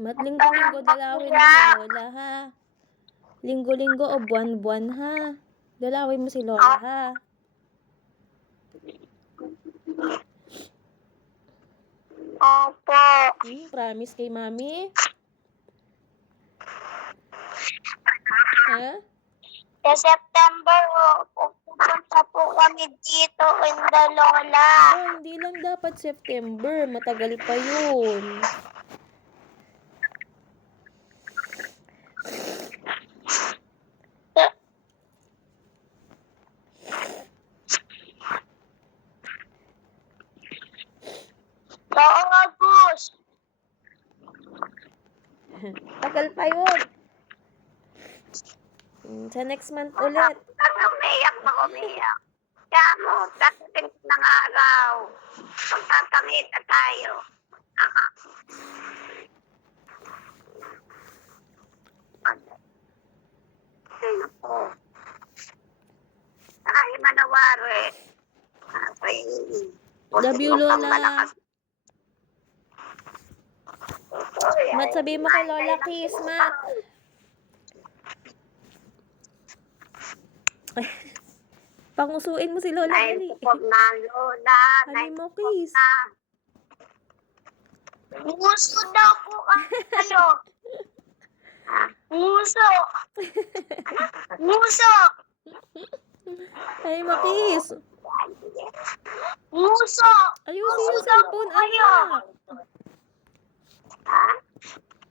Mat, linggo-linggo dalawin mo si Lola, ha? Linggo-linggo o buwan-buwan, ha? Dalawin mo si Lola, ha? Opo. Promise kay Mami? Ha? Sa September, pupunta po kami dito in the Lola. Hindi lang dapat September. Matagal pa yun. Oo, August. Tagal pa yun. Sa next month ulit. Umiyak na umiyak. Kaya mo, tating ng araw. Magtatamit na tayo. Ay, manawari. Love you, Lola. Mat, sabi mo kay Lola Kiss, Mat. Pangusuin mo si Lola. Ay, pupog na, Lola. Sabi mo, Kiss. Nguso daw po kayo. Nguso. Nguso. Sabi mo, Kiss. Nguso. Ayusin yung cellphone, anak.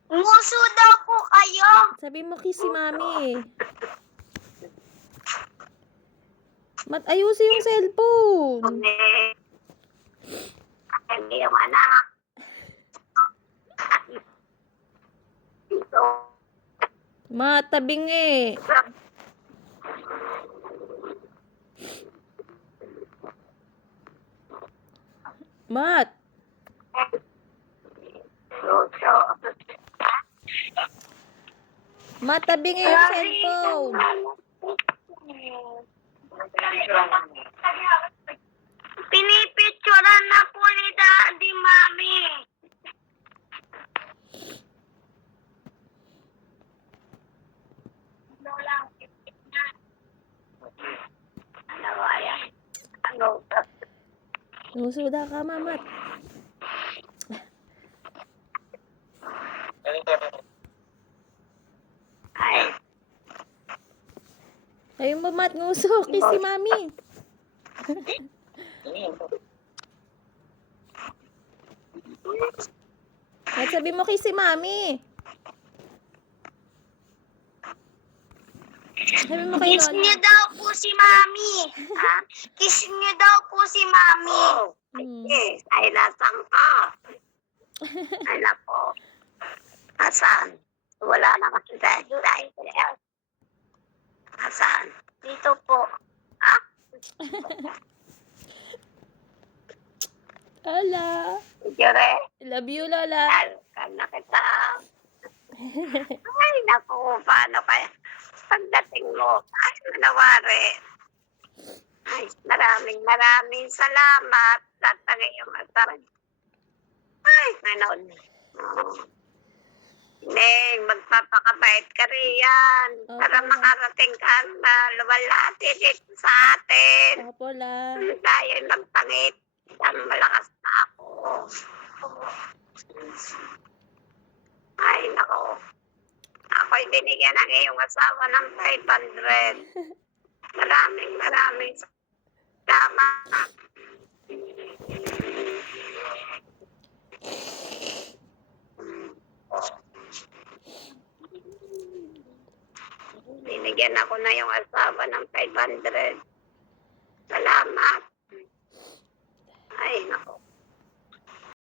Nguso daw po kayo. Sabi mo, Kiss si Mami. Mat, ayusin yung cellphone. Hindi yung anak. Mat, tabingi. Mat. Mat, tabingi yung cellphone. Pinipicturean na po ni Daddy, Mami. Nusuda ka, Mamat. Ayun mo, Mat, nguso. Kiss si Mami. Mat, sabi mo kiss si Mami. Sabi mo kay Kiss Lola. niyo daw po si Mami. Kiss niyo daw po si Mami. Yes, ay nasaan ka? Ay nako. Nasaan? Wala na kasi tayo. Nasaan? Dito po. Ala. Jure. Love you, Lola. Alkan na kita. Ay naku, paano kaya? Pagdating mo, ay manawari. Ay, maraming salamat. Tatagay yung matang. Ay, manood. Neng, magpapakabait ka riyan. Para makarating ka na lumalati dito sa atin. Opo, La. Tayo magpangit. Malakas na ako. Ay, nako. Ako'y binigyan ng iyong asawa ng 500. Maraming salamat. Binigyan ako na yung asawa ng 500. Salamat. Ay, nako.